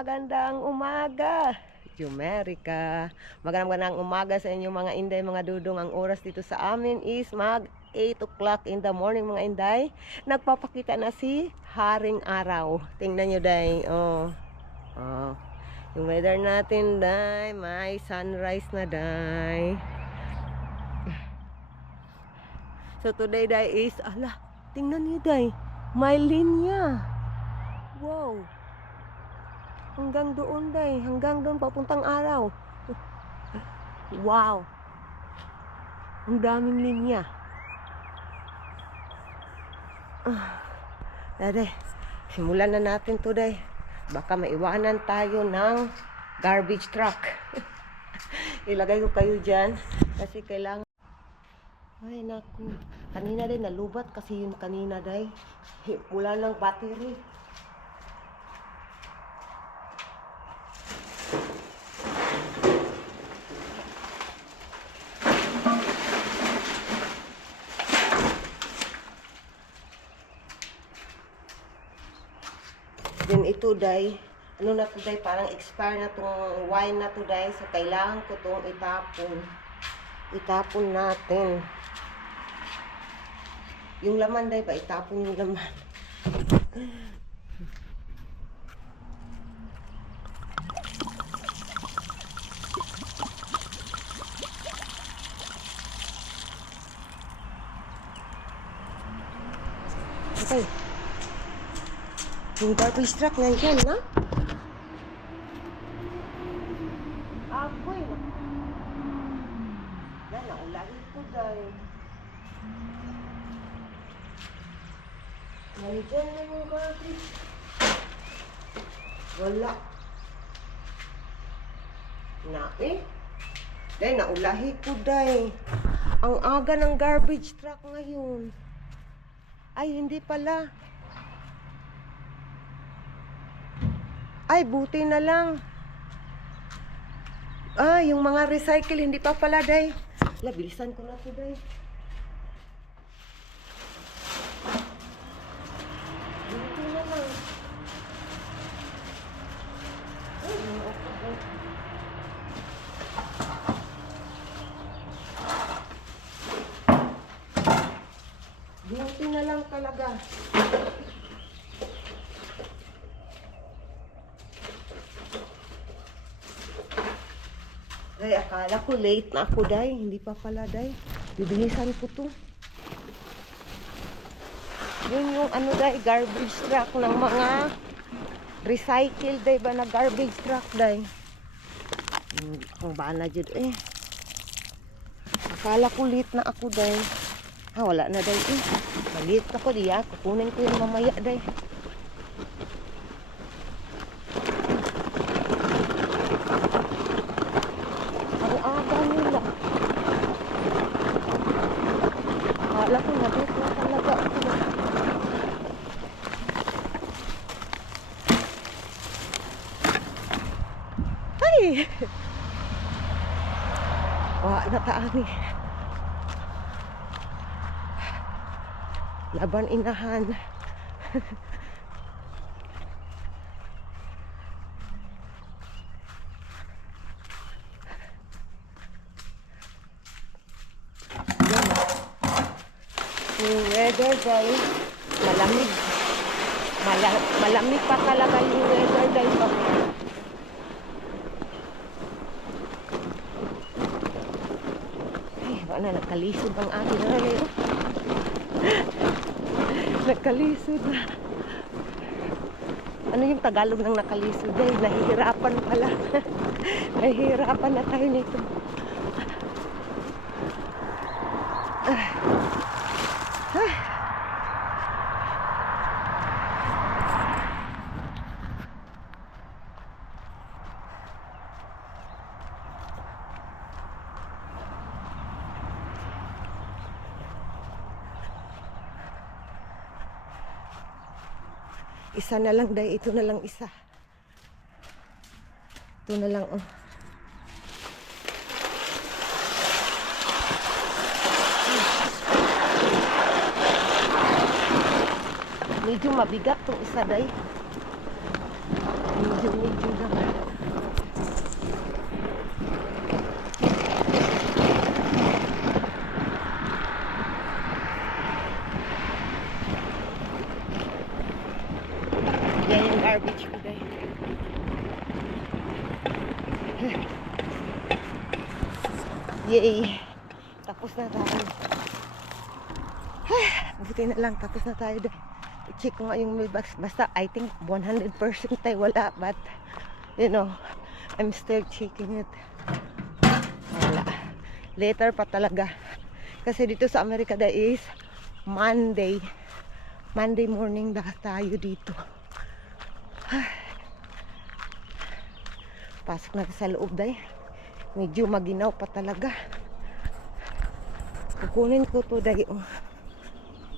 magandang umaga, Jumerica. Magandang umaga sa inyo mga inday, mga dudong. Ang oras dito sa amin is mag 8 o'clock in the morning mga inday. Nagpapakita na si Haring Araw. Tingnan nyo day. Oh. Yung weather natin day, may sunrise na day. So today day is, tingnan nyo day, may linya. Wow. Hanggang doon day, hanggang doon papuntang araw. Wow. Ang daming linya. Dade, simulan na natin today. Baka maiwanan tayo ng garbage truck. Ilagay ko kayo dyan kasi kailangan. Ay naku, kanina day nalubat kasi yun kanina day. Wala ng battery. Then ito day, ano na to day, parang expire na tong wine na to day. So kailangan ko tong itapon. Itapon natin. Yung laman day ba, itapon yung laman. Okay. Yung garbage truck nandyan, na? Agoy. Yan, naulagin ko dahil. Nandyan na yung garbage. Wala. Na eh. Dahil, naulahi ko dahil. Ang aga ng garbage truck ngayon. Ay, hindi pala. Ay, buti na lang. Yung mga recycle, hindi pa pala, day. Bilisan ko na ito, day. Buti na lang. Ay, okay. Buti na lang talaga. Day, akala ko late na ako, day. Hindi pa pala, day. Bibilisan ko to. Yun yung ano, day, garbage truck ng mga recycle, day ba na garbage truck, day. Ang bana dyan, eh. Akala ko late na ako, day. Wala na, day, eh. Malit ako, diya. Kukunin ko yung mamaya, day. Akala ko nabit na talaga ako. Ay! Nataani. Laban inahan. Yung weather guys, malamig. Malamig pa talaga yung weather guys. Ay, wala, nakalisod ang akin. Nakalisod na. Ano yung Tagalog ng nakalisod? Ay, nahihirapan pala. Nahihirapan na tayo nito. Isa na lang, day. Ito na lang isa. Ito na lang, oh. Medyo mabigat itong isa, day. Medyo. Yay! Tapos na tayo. Buti na lang, tapos na tayo. I-check ko nga yung mailbox. Basta, I think 100% tayo wala. But, you know, I'm still checking it. Wala. Later pa talaga. Kasi dito sa Amerika da is Monday. Monday morning da tayo dito. Pasok natin sa loob day. Medyo maginaw pa talaga. Kukunin ko to day. Oh.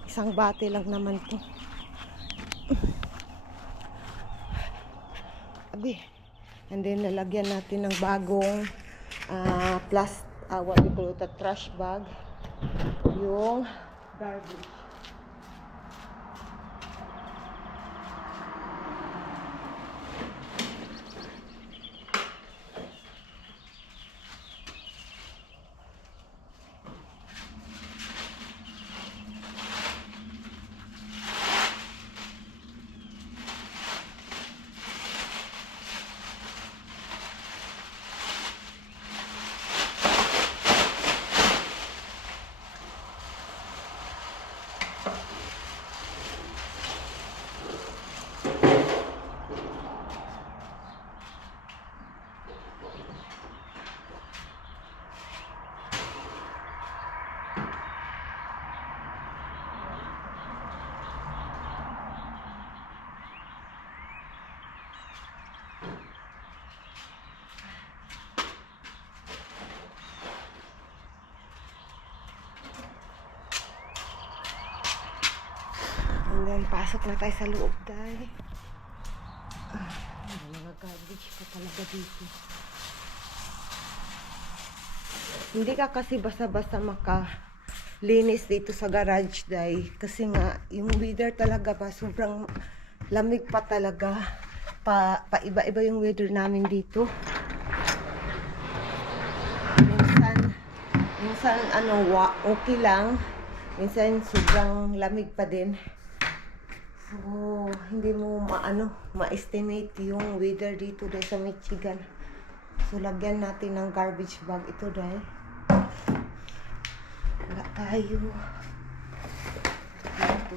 Isang bate lang naman to. Abi. And then lalagyan natin ng bagong what we call it, a trash bag. Yung garbage. And then, pasok na tayo sa loob dahil mga garbage pa talaga dito. Hindi ka kasi basta-basta makalinis dito sa garage dahil kasi nga, yung weather talaga ba, sobrang lamig pa talaga. Iba-iba yung weather namin dito. Minsan okay lang. Minsan sobrang lamig pa din. So, hindi mo ma-estimate yung weather dito dahil sa Michigan. So, lagyan natin ng garbage bag ito dahil wala tayo. Ito.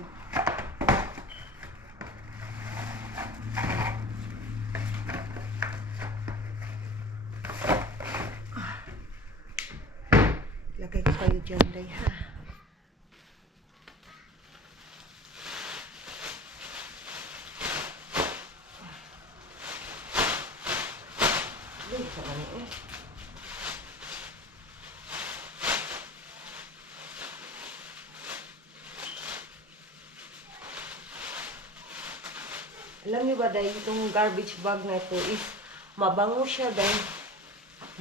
Lagay ko kayo dyan dahil ha. Alam niyo ba dahil itong garbage bag na ito is mabango siya dahil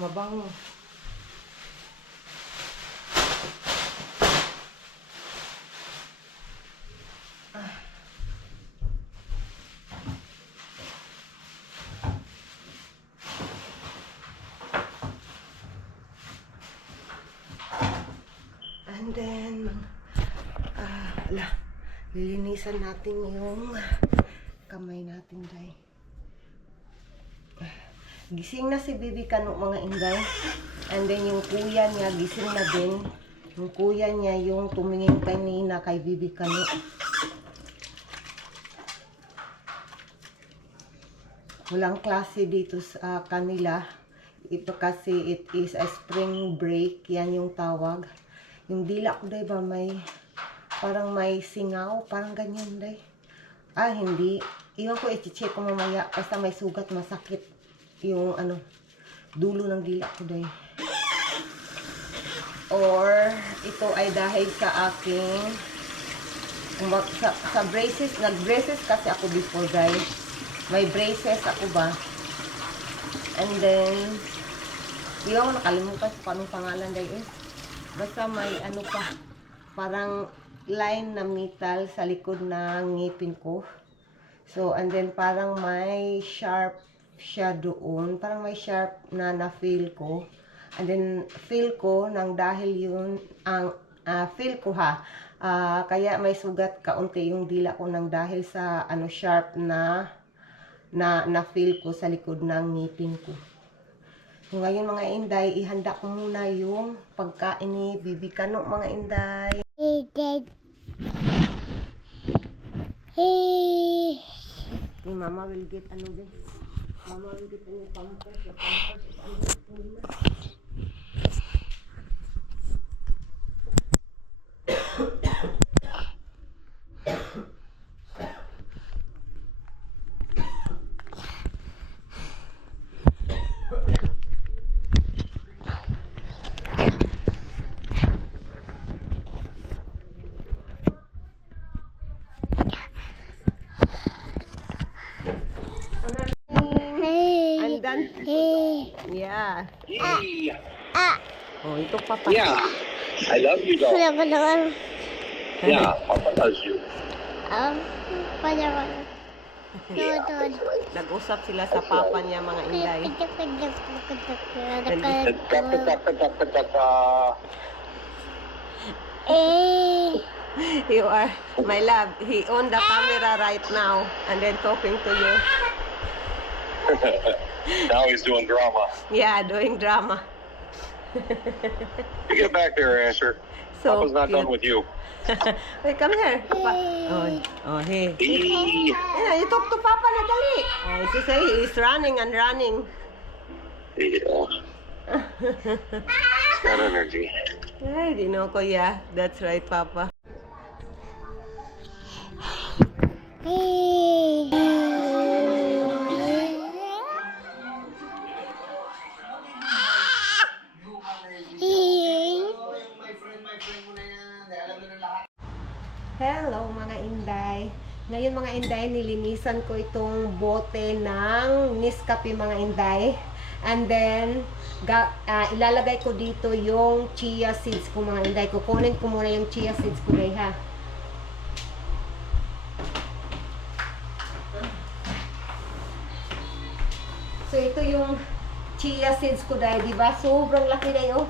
mabango. And then, lilinisan natin yung kamay natin, day. Gising na si Bibi Kano, mga inday. And then, yung kuya niya, gising na din. Yung kuya niya, yung tumingin kanina kay Bibi Kano. Walang klase dito sa kanila. Ito kasi, it is a spring break. Yan yung tawag. Yung dila ko, day ba, parang may singaw. Parang ganyan, day. Hindi. Iwan ko, i-check ko mamaya. Basta may sugat, masakit. Yung, dulo ng dila ko, day. Or, ito ay dahil sa aking, sa braces. Nag-braces kasi ako before, guys. May braces ako ba. And then, iwan ko, nakalimutan kung anong pangalan, day. Basta may, parang line na metal sa likod ng ngipin ko. So, and then parang may sharp siya doon. Parang may sharp na na-feel ko. And then, feel ko nang dahil yun, feel ko kaya may sugat kaunti yung dila ko nang dahil sa sharp na na-feel ko sa likod ng ngipin ko. So, ngayon mga inday, ihanda ko muna yung pagkain ni Bibi Kano mga inday. Hey, Dad. Hey. Okay, Mama will get ano din. Mama will get any pampers. The pampers is under full na. Hey. And then, Hey. yeah. Ah. Oh, ito papa. Yeah, I love you though. Wala ka naman. Yeah, Papa loves you. Wala ka. Yeah. Nag-usap sila sa papa niya mga inday. Eh. You are, my love, he on the camera right now and then talking to you. Now he's doing drama. Yeah, doing drama. You get back there, Asher. So Papa's not done cute. with you. Hey, come here. Papa. Oh, hey. Eee. Yeah, you talk to Papa na dali. Oh, she say he is running and running. Yeah. He's got energy. Ay, di know ko, yeah. That's right, Papa. Hey. Hello mga inday. Ngayon mga inday, nilinisan ko itong bote ng Nescafe mga inday. And then, ilalagay ko dito yung chia seeds ko mga inday. Kukunin ko muna yung chia seeds ko guys ha. So ito yung chia seeds ko dahil, di ba? Sobrang laki na yun.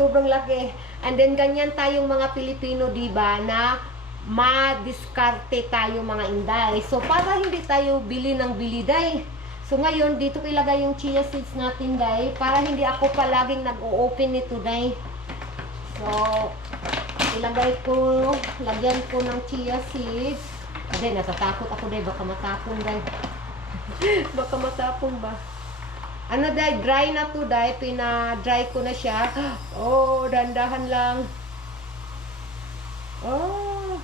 Sobrang laki. And then ganyan tayong mga Pilipino, di ba, na madiskarte tayo mga inday. So para hindi tayo bili ng bili day. So ngayon dito ko ilagay yung chia seeds natin day para hindi ako palaging nag-o-open nito day. So ilagay ko, lagyan ko ng chia seeds. Kasi natatakot ako day, baka matapon day. Baka matapon ba? Ano day, dry na to day, pina-dry ko na siya. Oh, dandahan lang. Oh.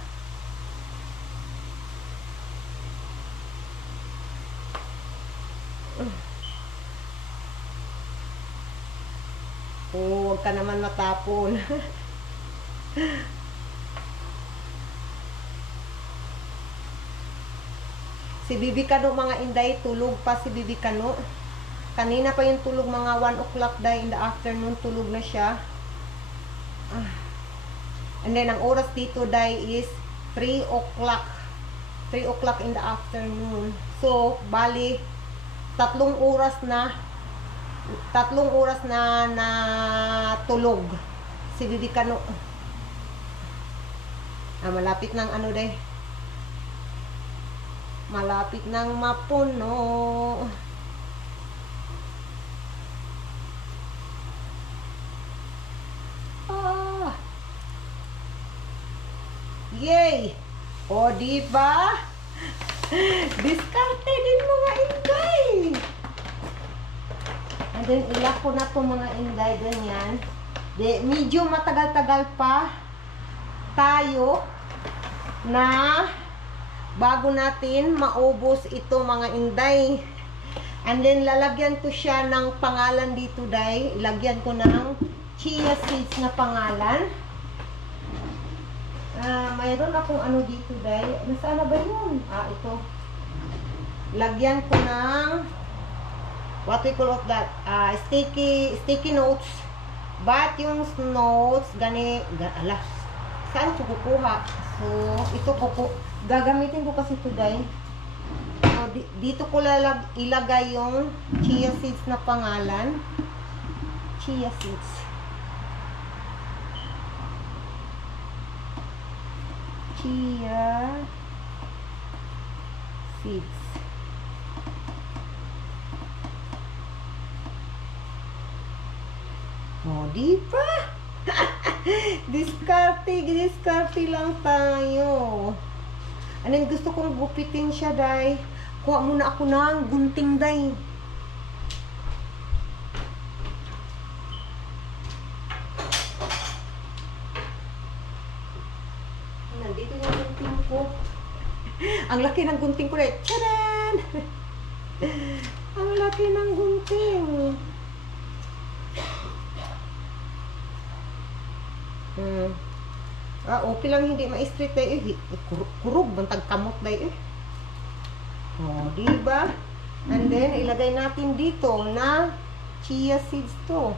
Oh, huwag ka naman matapon. Si Bibi Kano mga inday, tulog pa si Bibi Kano. Kanina pa yung tulog, mga 1 o'clock day in the afternoon, tulog na siya. And then, ang oras dito day is 3 o'clock. 3 o'clock in the afternoon. So, bali, 3 oras na tulog si Bibi Kano. Malapit ng ano day. Malapit ng mapuno. Yay! O, diba? Diskarte din mga inday. And then, ilak ko na to mga inday. Ganyan. Medyo matagal-tagal pa tayo na bago natin maubos ito mga inday. And then, lalagyan ko siya ng pangalan dito, day. Ilagyan ko ng chia seeds na pangalan. Mayroon akong ano dito, day. Nasaan na ba yun? Ito. Lagyan ko ng what we call of that? Sticky notes. But yung notes, saan ito kukuha? So, ito gagamitin ko kasi ito, day. So, dito ko ilagay yung chia seeds na pangalan. Chia seeds. Chia seeds. Oh, di ba? Diskarte lang tayo. Ano yung gusto kong gupitin siya, day? Kuha muna ako ng gunting, day. Nandito yung gunting ko. Ang laki ng gunting ko, day. Tcharan! Ang laki ng gunting. Okay lang hindi ma-straight day kurog bantag kamot day diba? And then ilagay natin dito na chia seeds to.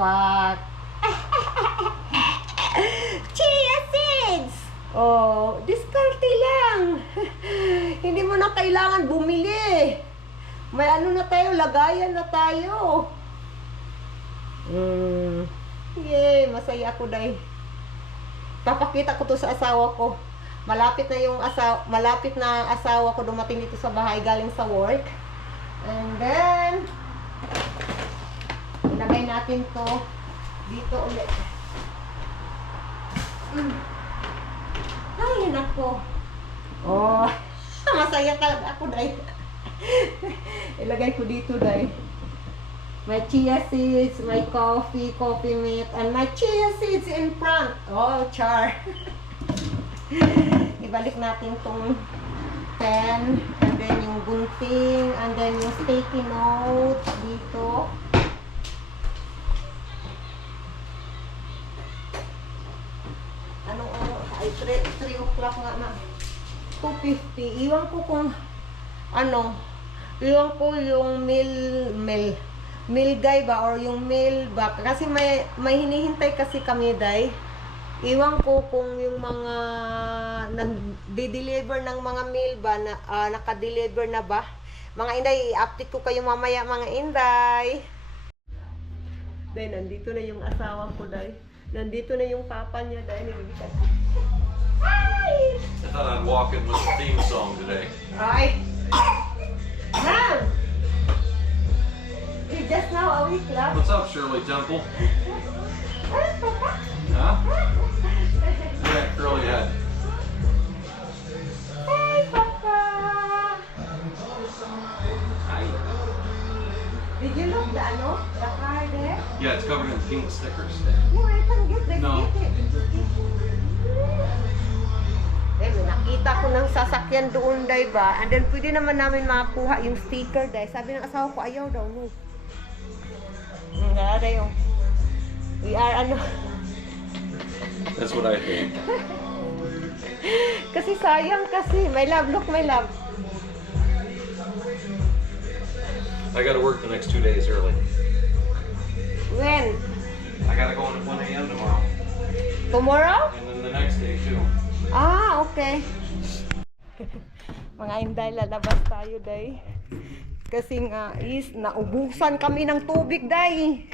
Fuck. Chia seeds! Diskarte lang. Hindi mo na kailangan bumili. May ano na tayo, lagayan na tayo. Yay, masaya ako day. Papakita ko to sa asawa ko. Malapit na asawa ko dumating dito sa bahay galing sa work. And then ilagay natin to dito ulit. Ay, nako. Masaya talaga ako day. Ilagay ko dito day. My chia seeds, my coffee mate, and my chia seeds in front. Char. Ibalik natin tong pen, and then yung gunting, and then yung sticky notes dito. Anong oras? Ay, 3 o'clock nga na. 2:50. Iwan ko kung iwan ko yung meal guy ba or yung meal ba kasi may hinihintay kasi kami day. Iwan ko kung yung mga nag-deliver ng mga meal ba na naka-deliver na ba. Mga inday, i-update ko kayo mamaya mga inday. Day, nandito na yung asawa ko day. Nandito na yung papa niya day. Nagbibigay. Hi! I thought I'd walk in with a theme song today. Hi! Ma'am! You just now awake, love? What's up, Shirley Temple? Huh? Yeah, curly head. Hi, Papa! Hi. Did you look the car there? Yeah, it's covered in pink stickers. No, I can get this. No. Get it. May nakita ko ng sasakyan doon, day ba? And then, pwede naman namin makakuha yung sticker, day. Sabi ng asawa ko, ayaw daw, no. Nga, day, we are, That's what I think. kasi sayang kasi. My love, look, my love. I gotta work the next 2 days early. When? I gotta go in at 1 a.m. tomorrow. Tomorrow? And then the next day, too. Okay. Mga inday, lalabas tayo, day. Kasi nga naubusan kami ng tubig, day.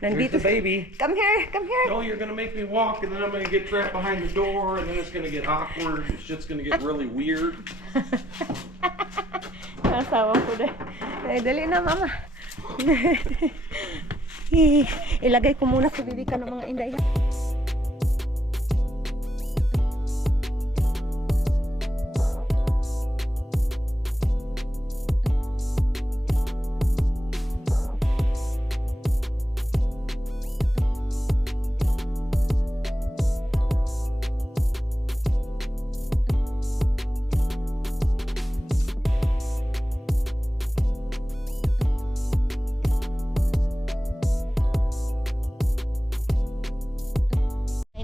Nandito Here's the baby. Come here, come here. No, you're gonna make me walk, and then I'm gonna get trapped behind the door, and then it's gonna get awkward. It's just gonna get really weird. Asawa ko, day. Ay, dali na, mama. Ilagay ko muna sa bibika ng mga inday.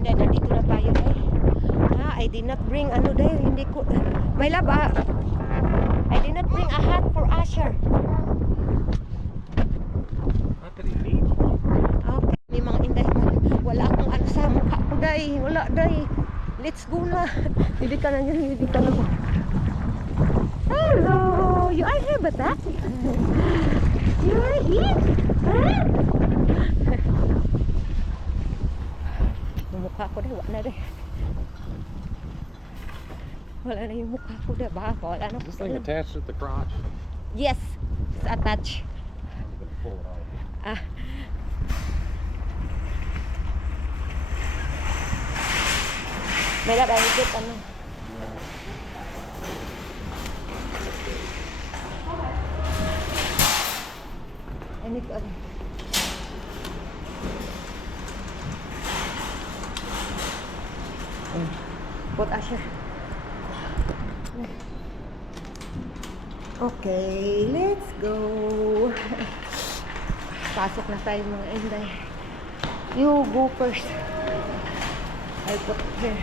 Nandito na tayo, day. I did not bring day, hindi ko my love, I did not bring a hat for Asher. Not that he needs. Okay, may mga inday, wala akong sa mukha ko, day. Wala, day. Let's go na. Hindi ka na yan, hindi ka na. Hello, you are here ba ta? You are here? Huh? Yung mukha ko, day, wala na, day. Wala na yung mukha ko, day. Baka wala na. Is this thing attached at the crotch? Yes, it's attached. pull it out. Ah. May lab, ay higit ano. I need to ano. Put Asher. Okay, let's go. Pasok na tayo mga Inday. You go first. I'll put here.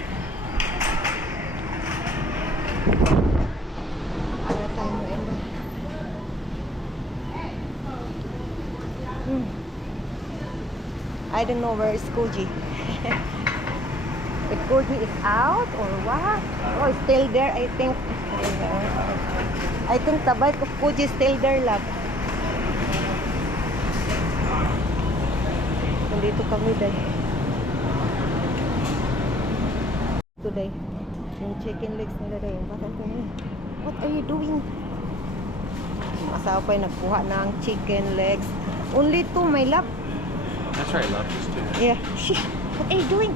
Para tayo mga Inday. I don't know where is Koji. If Koji is out or what? Oh, it's still there, I think. I think the bike of Koji is still there, love. Nandito kami dahil. Today, yung chicken legs nila dahil. What are you doing? Yung asawa pa yung nagkuha ng chicken legs. Only two, my love. That's right, love. Just do it. Yeah. Shh. What are you doing?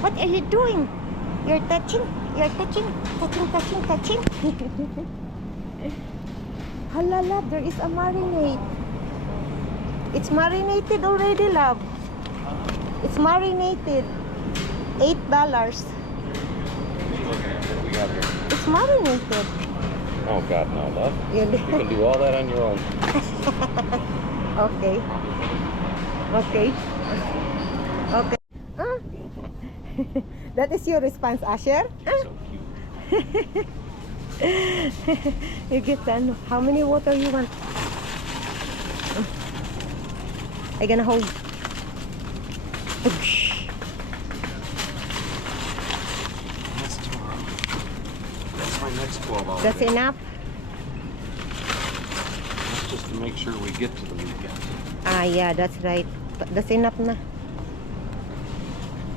What are you doing? You're touching. You're touching. Touching. Hala, love. There is a marinade. It's marinated already, love. It's marinated. $8. We got here. It's marinated. Oh God, no, love. You You can do all that on your own. Okay. Okay. Okay. Ah. That is your response, Asher? Ah. So cute. You get that? How many water you want? I gonna hold. That's tomorrow. That's my next 12 hours. That's enough? That's just to make sure we get to the weekend. Ah, yeah, that's right. That's enough na.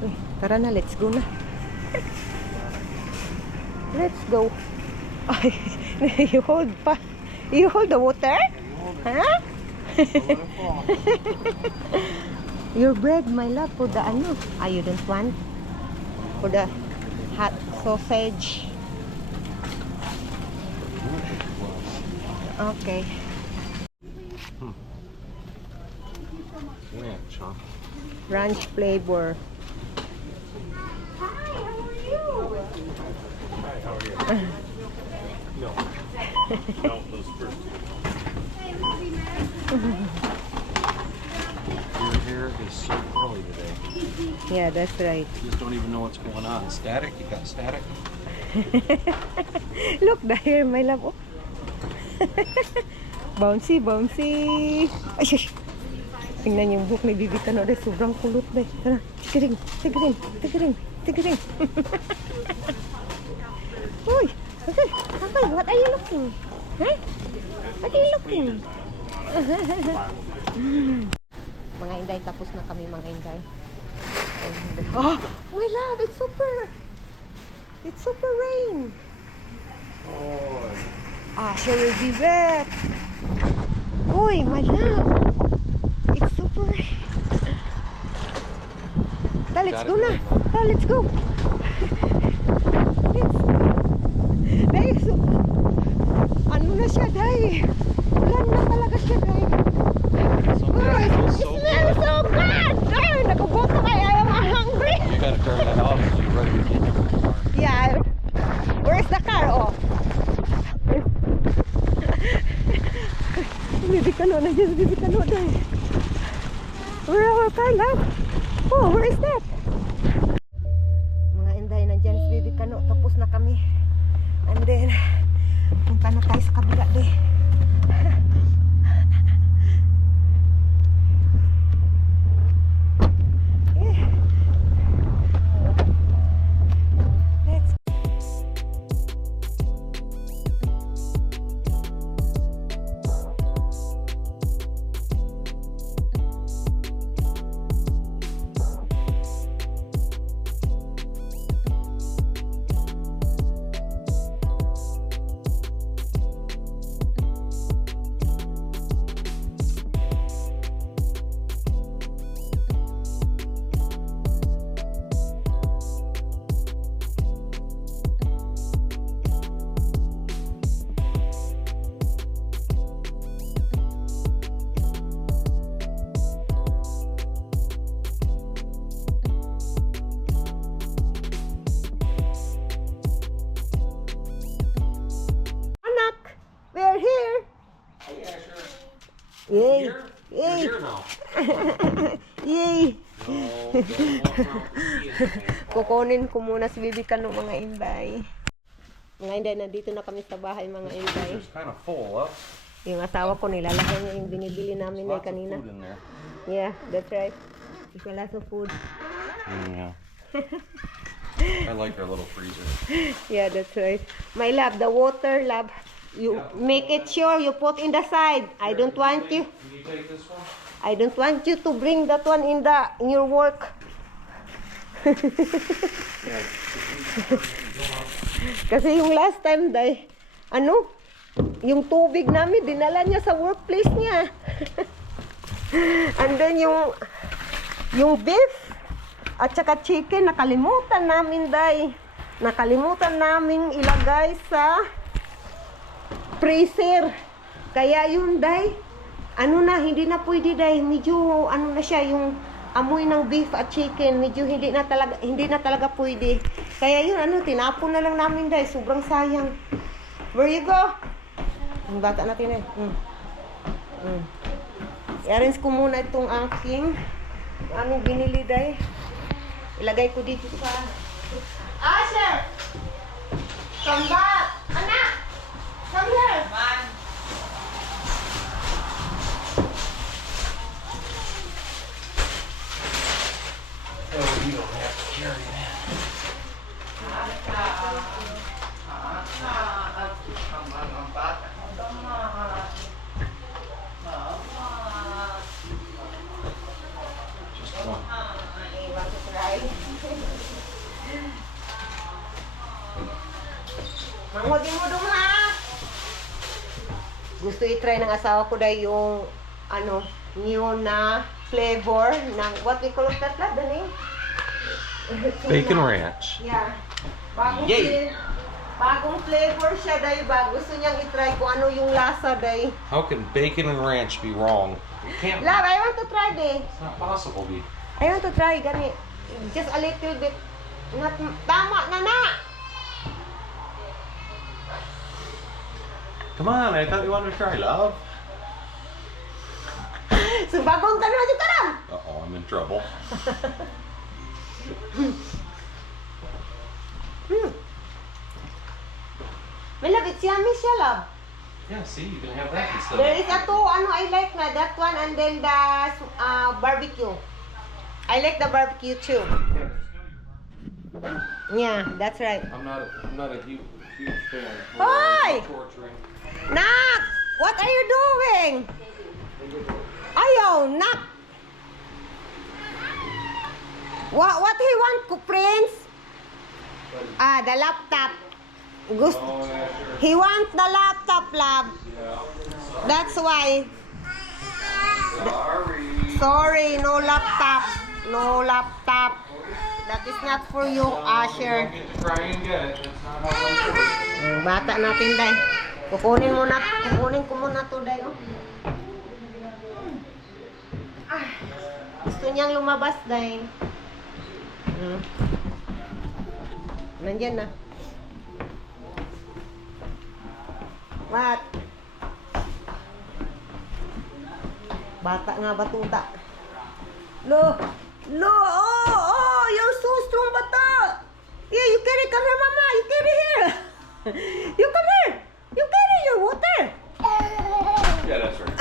Uy, tara na, let's go na. Let's go. Ay, you hold pa. You hold the water? Huh? Your bread, my love, for the ano? Ah, you don't want? For the hot sausage. Okay. Ranch, huh? Ranch flavor. No. No, those first two. Your hair is so curly today. Yeah, that's right. You just don't even know what's going on. Static? You got static? Look, the hair, my love. Oh. Bouncy, bouncy. Ay, shush. Tingnan yung buhok ni Bibi Tano. Sobrang kulot dahil. Tara, tigiring. Uy, okay. What are you looking? Huh? What are you looking? Mga Inday, tapos na kami mga Inday. Oh, my love, it's super rain. Asher will be wet. Uy, my love, it's super rain. Let's go na. Let's go. Dahil, ano na siya, dahil. Ulan na talaga siya, dahil. Uy, it smells so good. Ay, nakaboto kaya I'm hungry. You gotta turn that off so you're ready to get in the car. Yeah. Where's the car? Oh. Bibi Tano, nandiyan Bibi Tano, dahil. Where our car, love? Oh, where is that? Mga Inday, nandiyan si Bibi Tano. Tapos na kami. And then, punta na tayo sa kabila, dahil. Yay! Here? Yay! Here now. Yay! No, don't walk around with me in the hand. Kukunin ko muna si Bibi Kano mga inday. Mga inday, nandito na kami sa bahay mga inday. It's kind of full, huh? Yung asawa ko nilalagay niya yung binibili namin na Lots of kanina. food in there. Yeah, that's right. There's a lot of food. Yeah. I like our little freezer. Yeah, that's right. My love, the water, love. You make it sure you put in the side. I don't want you. Can you take this one? I don't want you to bring that one in your work. Kasi yung last time, day, yung tubig namin, dinala niya sa workplace niya. And then yung beef at saka chicken, nakalimutan namin, day. Nakalimutan namin ilagay sa freezer. Kaya yun, day, hindi na pwede, day. Medyo, na siya, yung amoy ng beef at chicken, medyo hindi na talaga pwede. Kaya yun, tinapon na lang namin, day. Sobrang sayang. Where you go? Yung bata natin, eh. I-arrange ko muna itong aming binili, day. Ilagay ko dito sa... Asher! Come back! Anak! Come here! Oh, you don't have to carry that. Just one. Mangwagin mo dong, ha? Gusto i-try ng asawa ko dahil yung new na flavor ng what we call that, the name? Bacon Tuna. ranch. Yeah. Yay! Bagong flavor siya dahil gusto niyang i-try kung ano yung lasa dahil. How can bacon and ranch be wrong? It can't. Love, I want to try this. It's not possible, B. I want to try gani. Just a little bit. Tama na. Come on, I thought you wanted to try, love. So bagong tanong si Karam. Uh-oh, I'm in trouble. My love, it's yummy siya, love. Yeah, see, you can have that instead There is of... a two, I like na, that one and then the barbecue. I like the barbecue too. Yeah, that's right. I'm not a huge fan. Hoy! Torturing. Nak! What are you doing? Ayaw, Nak! What he want, Prince? The laptop. Gusto. Oh, yeah, sure. He wants the laptop, love. Yeah. That's why. Sorry. Sorry, no laptop. No laptop. That is not for you, Asher. You don't get to try and get it. That's not how it works. Ang bata natin, day. Kukunin ko muna to, day. Oh. Gusto niyang lumabas, day. Nandyan na. What? Bata nga, batuta. Lo, you're so strong, bata. Yeah, you carry, come here, mama. You carry here. You come here. You carry your water. Yeah, that's right.